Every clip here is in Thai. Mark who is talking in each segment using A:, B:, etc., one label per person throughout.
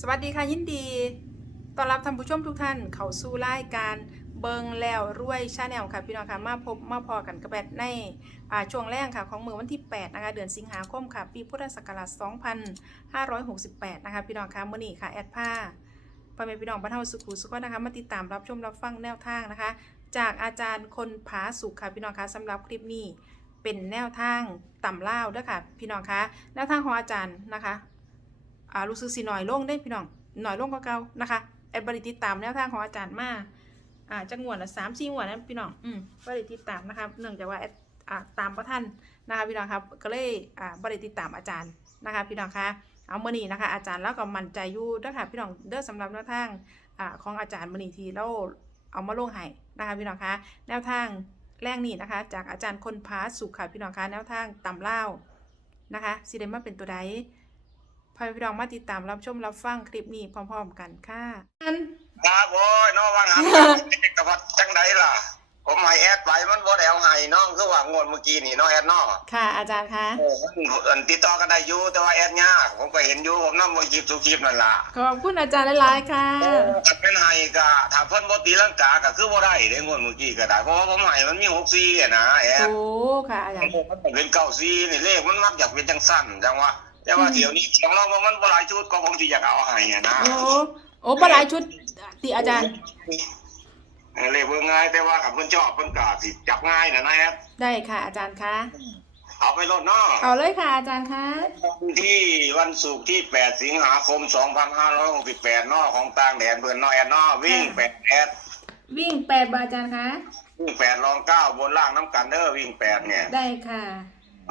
A: สวัสดีค่ะยินดีต้อนรับท่านผู้ชมทุกท่านเข้าสู่รายการเบิงแล้วรวยชาแนลค่ะพี่น้องค่ะมาพบมาพอกันกับแบทในช่วงแรกค่ะของมือวันที่8นะคะเดือนสิงหาคมค่ะปีพุทธศักราช2568นะคะพี่น้องค่ะมื่อนี้ค่ะแอดผ้าพ่อแม่พี่น้องบ้านเฮาสุขุสุขนะคะมาติดตามรับชมรับฟังแนวทางนะคะ จากอาจารย์คนผาสุขค่ะพี่น้องค่ะสำหรับคลิปนี้เป็นแนวทางต่ำเล่าวด้อค่ะพี่น้องคะแนวทางของอาจารย์นะคะ อ่ารู้สึกสิหน่อยลงได้พี่น้องหน่อยลงกว่าเก่านะคะแอดบริติดตามแนวทางของอาจารย์มาอ่าจังหวดละสามสี่งวดนะพี่น้องอืมบริติดตามนะคะเนื่องจากว่าแอดอ่าตามประท่านนะคะพี่น้องครับก็เลยอ่าบริติดตามอาจารย์นะคะพี่น้องคะเอาเมื่อนี้นะคะอาจารย์แล้วก็มั่นใจอยู่เด้วยค่ะพี่น้องเด้อสำหรับแนวทางอ่าของอาจารย์มื่อนี้ทีเราเอามาลงให้นะคะพี่น้องคะแนวทางแรกนี้นะคะ จากอาจารย์คนพาสุขค่ะพี่น้องคะแนวทางต่ำเล่านะคะสิเดมาเป็นตัวใด พาพี่น้องมาติดตามรับชมรับฟังคลิปนี้พร้อมๆกันค่ะอัน
B: ครับโอ้ยน้องว่างหันกระพัดจังไดล่ะ ผมให้แอดไปมันบ่ได้เอาให้น้องคือว่างวดเมื่อกี้นี่น้องแอดน้อ
A: ค่ะ อาจารย์คะ
B: เออมันเอิ้นติดต่อกันได้อยู่แต่ว่าแอดยากผมก็เห็นอยู่ผมนำบ่คลิปทุกคลิปนั่นล่ะ
A: ขอบคุณอาจารย์หลายๆค่ะ
B: เออถ้าเป็นให้ก็ถ้าเพิ่นบ่ตีลังกาก็คือบ่ได้เด้งวดเมื่อกี้ก็ได้เพราะว่าผมให้มันมี64อะนะแอด
A: โอ้ค่ะอาจารย์
B: มันเป็น94นี่เลขมันมักอยากเป็นจังสั้นจังว่า แต่ว่า
A: อืม
B: เดี๋ยวนี้ของเรามันบ่หลายชุดก็ผมสิอยากเอาให้อะนะ
A: โอ้โอ้ปลาหลายชุดติอาจารย์
B: เออเลยเบิ่งง่ายแต่ว่าขับเพิ่นชอบเพิ่นก็สิจับง่ายนะนะครับ
A: ได้ค่ะ อาจารย์คะ
B: เอาไปรถเนาะ
A: เอาเลยค่ะอาจารย์คะ
B: ที่วันศุกร์ที่ 8 สิงหาคม 2568เนาะของต่างแดนเพิ่นเนาะแอดเนาะวิ่ง8แอด
A: วิ่งแปดบาทอาจารย์คะ
B: วิ่ง8รอง9บนล่างน้ำกันเด้อวิ่ง8เนี่ย
A: ได้ค่ะ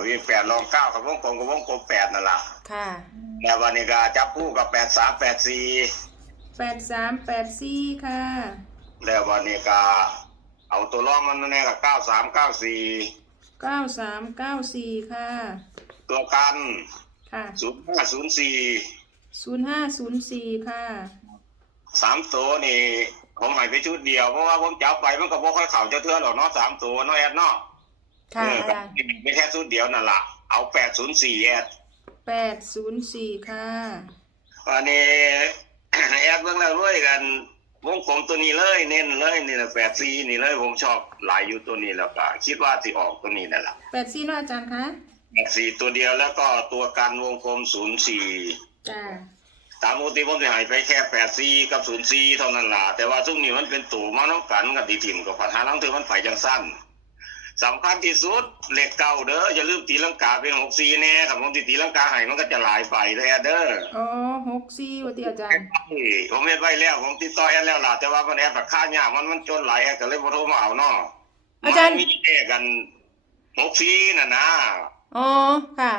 B: วิ่ง8รอง9กับวงกลมกับวงกลม8นั่นล่ะ
A: ค่ะ
B: แล้ววันนี้ก็จับคู่กับ83 84
A: แปดสามแปดสี่ค่ะ
B: แล้ววันนี้ก็เอาตัวรองมันแน่กับ93 94
A: เก้าสามเก้าสี่ค่ะ
B: ตัวกัน
A: ค่ะ
B: 0504
A: ศูนย์ห้าศูนย์สี่ค่ะ
B: สามตัวนี่ผมใหายไปชุดเดียวเพราะว่าผมจับไปมันก็บ่ค่อยเข่าเจ้าเทือหรอกเนาะสามตัวเนาะแอดเนาะ
A: ค่ะ
B: เออ
A: อาจารย์
B: ไม่แค่ชุดเดียวนั่นล่ะ เอาแปดศูนย์สี่แอด
A: แปดศูนย์สี่ค่ะ
B: อันนี้แอดเบื้องแล้วด้วยกัน วงกลมตัวนี้เลย เน้นเลยนี่นะแปดสี่นี่เลยผมชอบหลายอยู่ตัวนี้แล้วก็คิดว่าสิออกตัวนี้นั่นแหละ
A: แปดสี่เนาะอาจารย์คะ
B: แปดสี่ตัวเดียวแล้วก็ตัวกันวงกลมศูนย์สี่
A: จ้า
B: ตามปกติผมจะใหายไปแค่แปดสี่กับศูนย์สี่เท่านั้นล่ะแต่ว่าช่วงนี้มันเป็นตู่มาน้องกันกับดีถิ่มกับผัดหาลังเธอมันไปจังสั้น สำคัญที่สุดเหล็กเก่าเด้ออย่าลืมตีลังกาเป็นหกสี่แน่ครับผมตีตีลังกาใหายมันก็จะหลายไปเลยอะเด้อ
A: อ๋อหกสี่วันที่อาจารย์
B: ผมเฮ็ดไว้แล้วผมติดต่อแอดแล้วล่ะแต่ว่ามันแอดราคายากมันมันจนหลายแอดก็เลยบ่โทรมาเอาเนาะ
A: อาจารย์
B: มันมีแค่กันหกสี่น่ะนะ
A: อ๋อค่ะ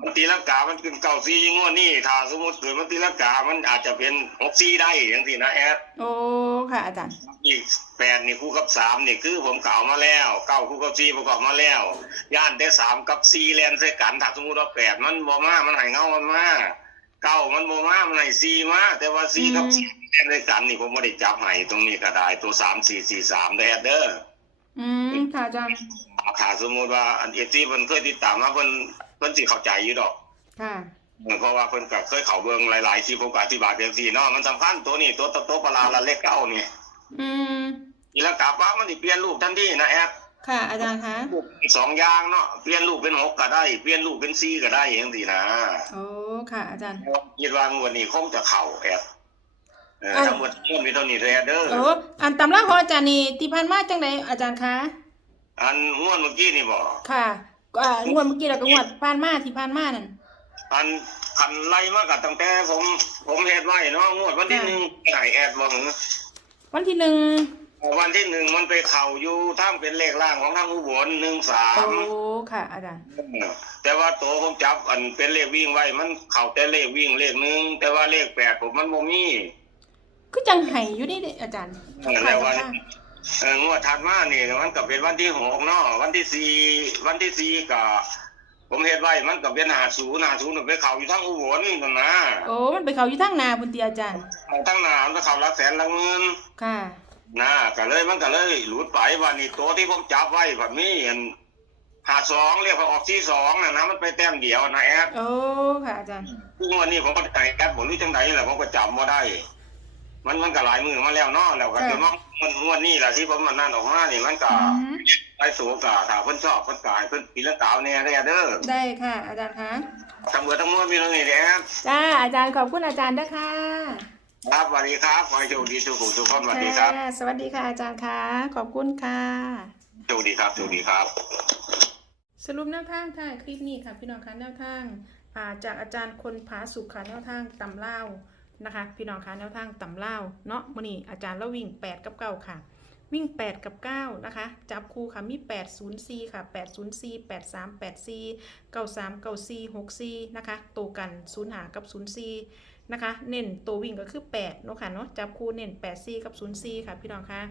B: มันตีลังกา มันเป็นเก้าสี่งวดนี้ถ้าสมมติเกิดมันตีลังกา มันอาจจะเป็นหกสี่ได้อย่างที่นะแอด
A: โอ้ค่ะ อาจารย์
B: อีกแปดนี่คู่กับสามนี่คือผมเก่ามาแล้วเก้าคู่กับสี่ประกอบมาแล้ว ย่านได้สามกับสี่แลนใส่กันถ้าสมมติว่าแปดมันบ่มามันให้เงามันมาเก้ามันบ่มามันให้สี่มาแต่ว่าสี่กับ
A: อืม
B: สี่แลนใส่กันนี่ผมไม่ได้จับให้ตรงนี้ก็ได้ตัวสามสี่สี่สามได้เด้อ
A: อืมค่ะอาจารย์
B: ถ้าสมมติว่าอันเอที่เพิ่นเคยติดตามมาเพิ่นเพิ่นสิเข้าใจอยู่ดอก
A: ค่ะ
B: เพราะว่าเพิ่นก็เคยเข้าเบิ่งหลายๆที่ผมก็อธิบายเป็นสี่เนาะมันสำคัญตัวนี้ตัวโตๆปลาละเลขเก้านี่
A: อืม
B: อีละกาปั๊บมันสิเปลี่ยนรูปทันทีนะแอด
A: ค่ะ อาจารย์คะ
B: สองอย่างเนาะเปลี่ยนรูปเป็นหกก็ได้ เปลี่ยนรูปเป็นสี่ก็ได้อย่างนี้นะ
A: โอ้ค่ะ อาจารย์
B: คิดว่างวดนี้คงจะเข่าแอดเออ
A: อะ
B: ทั้งหมดนี้มีเท่านี้เด้อเด้อ
A: โอ้อันตำราของอาจารย์นี่ที่ผ่านมาจังไดอาจารย์คะ
B: อันงวดเมื่อกี้นี่บ่
A: ค่ะอ่างวดเมื่อกี้แล้วก็งวดผ่านมาที่ผ่านมานั่น
B: อันคันไล่มากับตั้งแต่ผมผมเฮ็ดไว้เนาะงวดวันที่หนึ่งไหนแอดบ่หึ
A: วันที่หนึ่ง
B: วันที่หนึ่งมันไปเข่าอยู่ท่ามเป็นเลขล่างของทางอุบลหนึ่งสา
A: โอ้
B: ม
A: ค่ะ อาจารย์
B: แต่ว่าตัวผมจับอันเป็นเลขวิ่งไว้ มันเข่าแต่เลขวิ่งเลขหนึ่งแต่ว่าเลขแปดผมมันบ่มี
A: ก็จังไห้อยู่นี่เด้อาจารย์
B: เออแล้ววัน เอองวดถัดมานี่มันก็เป็นวันที่หกเนาะวันที่สี่วันที่สี่ก็ผมเฮ็ดไว้มันก็เป็นหาศูนย์หาศูนย์ไปเข่าอยู่ทั้งอุบลนั่นนะ
A: โอ้มันไปเขาอยู่ทางนาพุ่นติอาจารย์
B: ทั้งหนามันก็เข่าละแสนละหมื่น
A: ค่ะ
B: นะก็เลยมันก็เลยหลุดไปวันนี้ตัวที่ผมจับไว้แบบนี้อันหาสองเรียกว่าออกที่สองนะนะมันไปแต้มเดียวนะแอด
A: โอ้ค่ะอาจารย์
B: ซึ่งวันนี้ผมก็ใจแอดผมรู้จังไหนแหละผมก็จำว่าได้ มันมันก็หลายมือมาแล้วเนาะแล้วก็จะมามันวันนี้แหละที่ผมมันนั่นออกมานี่มันก็
A: อืม
B: ไอ้สูกาถ้าเพิ่นชอบเพิ่นกายเพิ่นปีละกาวเนี่ยได้เด้อ
A: ได้ค่ะ อาจารย์คะ
B: ทั้งเบิดทั้งมวลมีเรื่องนี้แหละ
A: จ้าอาจารย์ขอบคุณอาจารย์ด้วยค่ะ
B: ครับสวัสดีครับขอให้โชคดีทุกคนทุกคนสวัสดีครับ
A: ค่ะสวัสดีค่ะอาจารย์คะขอบคุณค่ะ
B: โชคดีครับโชคดีครับ
A: สรุปแนวทางค่ะคลิปนี้ค่ะพี่น้องคะแนวทางอ่าจากอาจารย์คนผาสุขค่ะแนวทางตำเล่าว นะคะ พี่น้องคะแนวทางตำเล่าวเนาะมื่อนี้อาจารย์แล้ววิ่ง 8 กับ 9 ค่ะ วิ่ง 8 กับ 9 นะคะ จับคู่ค่ะ มี 804 ค่ะ 804 8384 93 94 64 นะคะ ตัวกัน0หากับ 04 นะคะ เน้นตัววิ่งก็คือ 8 เนาะค่ะเนาะจับคู่เน้น84 กับ 04 ค่ะ พี่น้องคะ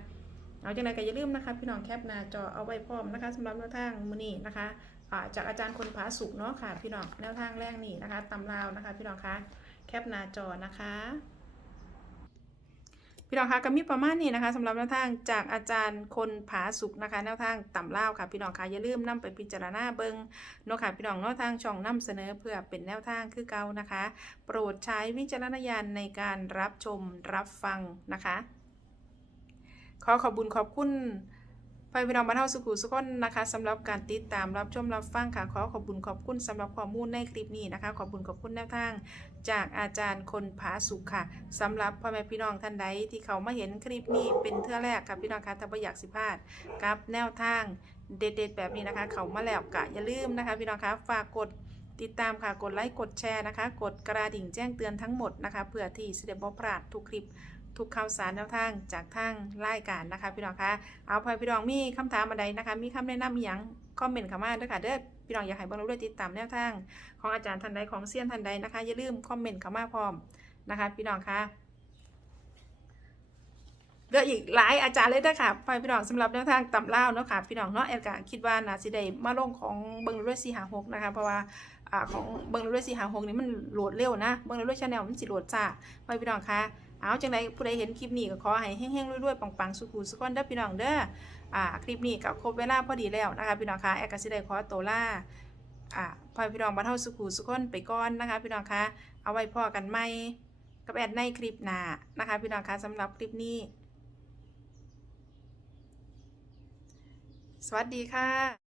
A: เอาจังไรก็อย่าลืมนะคะ พี่น้องแคปหน้าจอเอาไว้พร้อมนะคะสำหรับแนวทางมื้อนี้นะคะจากอาจารย์คนผาสุกเนาะค่ะ พี่น้องแนวทางแรกนี่นะคะตำราวนะคะ พี่น้องคะ แคปหน้าจอนะคะ พี่น้องคะก็มีประมาณนี้นะคะสำหรับแนวทางจากอาจารย์คนผาสุกนะคะ แนวทางต่ำเล่าค่ะ พี่น้องคะอย่าลืมนํไปพิจารณาเบิงเนาะค่ะพี่น้องเนาะทางช่องนํเสนอเพื่อเป็นแนวทางคือเก่านะคะ โปรดใช้วิจารณญาณในการรับชมรับฟังนะคะ ขอขอบคุญขอบคุณ พี่น้องบ้านเฮาสุขุสุขคนนะคะสำหรับการติดตามรับชมรับฟังค่ะขอขอบคุญขอบคุณสำหรับข้อมูลในคลิปนี้นะคะ ขอบคุญขอบคุณแนวทาง จากอาจารย์คนผาสุขค่ะสำหรับพ่อแม่พี่น้องท่านใดที่เขามาเห็นคลิปนี้เป็นเทื่อแรกค่ะพี่น้องคะถ้าบ่อยากสิพลาดกับแนวทางเด็ดๆแบบนี้นะคะ เขามาแล้วกะอย่าลืมนะคะ พี่น้องคะฝากกดติดตามค่ะ กดไลค์ กดแชร์นะคะ กดกระดิ่งแจ้งเตือนทั้งหมดนะคะ เพื่อที่สิได้บ่พลาดทุกคลิป ทุกข่าวสารแนวทางจากทางรายการนะคะ พี่น้องคะเอาพอพี่น้องมีคำถามอะไรนะคะ มีคำแนะนำอย่างคอมเมนต์เข้ามาด้วยค่ะเด้อพี่น้องอยากให้เบิ่งด้วยติดตามแนวทาง ของอาจารย์ท่านใดของเซียนท่านใดนะคะอย่าลืมคอมเมนต์เข้ามาพร้อมนะคะ พี่น้องคะเหลืออีกหลายอาจารย์เลยเด้อค่ะพอพี่น้องสำหรับแนวทางตำเล่าเนาะค่ะพี่น้องเนาะแอลกาคิดว่านาสิได้มาลงของเบิ่งด้วยสี่หาหกนะคะเพราะว่าอ่าของเบิ่งด้วยสี่หาหกนี่มันโหลดเร็วนะเบิ่งด้วยชาแนลมันสิโหลดจ้าพอพี่น้องคะ เอาจังไดผู้ใดเห็นคลิปนี้ก็ขอให้เฮงๆรวยๆปังๆสุขุสุขคนเด้อพี่น้องเด้ออ่าคลิปนี้ก็ครบเวลาพอดีแล้วนะคะพี่น้องคะแอลกาสิได้ขอตัวลาอ่าพอพี่น้องบ้านเฮาสุขุสุขคนไปก่อนนะคะ พี่น้องคะเอาไว้พอกันไหมกับแอดในคลิปหน้านะคะ พี่น้องคะสำหรับคลิปนี้ สวัสดีค่ะ